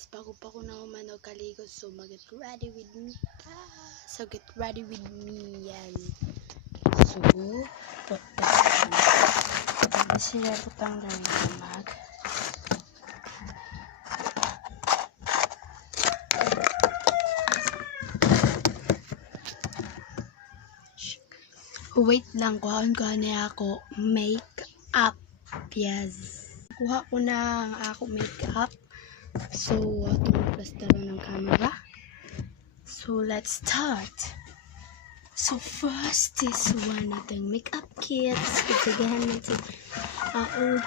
guys, bago pa ko na umano kaligo, so get ready with me. So get ready with me, yan. So, sila ko pang mag. Wait lang, kuhaan na ako make up. Yes. Kuha ko na ang ako make up. So, basta lang ng camera. So, let's start. So, first is one nating makeup kits. Kagagahan natin ang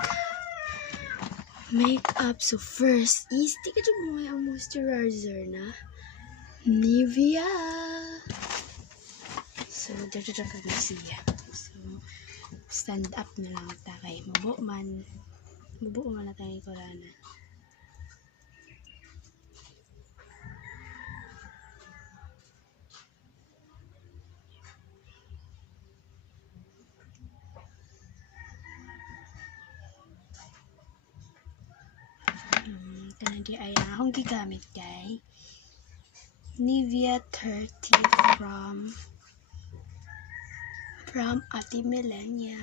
makeup. So, first is, di ka dyan mo ang moisturizer na Nivea. So, dito ka siya. So, stand up na lang ta kay mabuo man na tayo korana. Kanadi ay akong gigamit kay Nivea 30 from Ate Melania.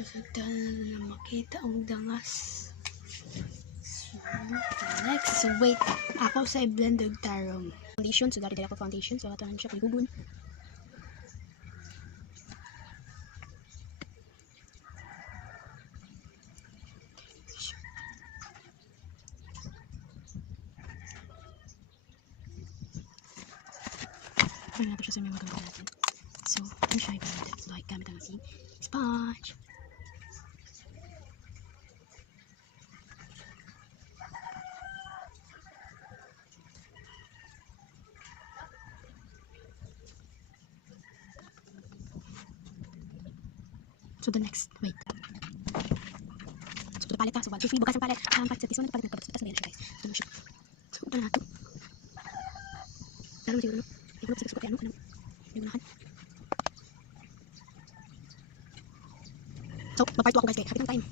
Sasagdan na makita ang dangas. So, next. So, wait. Ako sa i-blend og tarong foundation. So, dati ako foundation. So, ito na siya kigugun. Ano natin siya sa mga gamit natin. So, ano siya i-blend. Like, gamit ang asin. Sponge. So, the next, wait. So, palit ka. So, 1, 2, 3, bukas ang palit. Ang palit sa tison, palit ng kabas. Tapos na yan siya, guys. So, siya. So, ito na nato. Lalo na siguro, no? Siguro, siguro, ano? Yung unahan. So, mapart 2 ako, guys, kaya kapit ng time.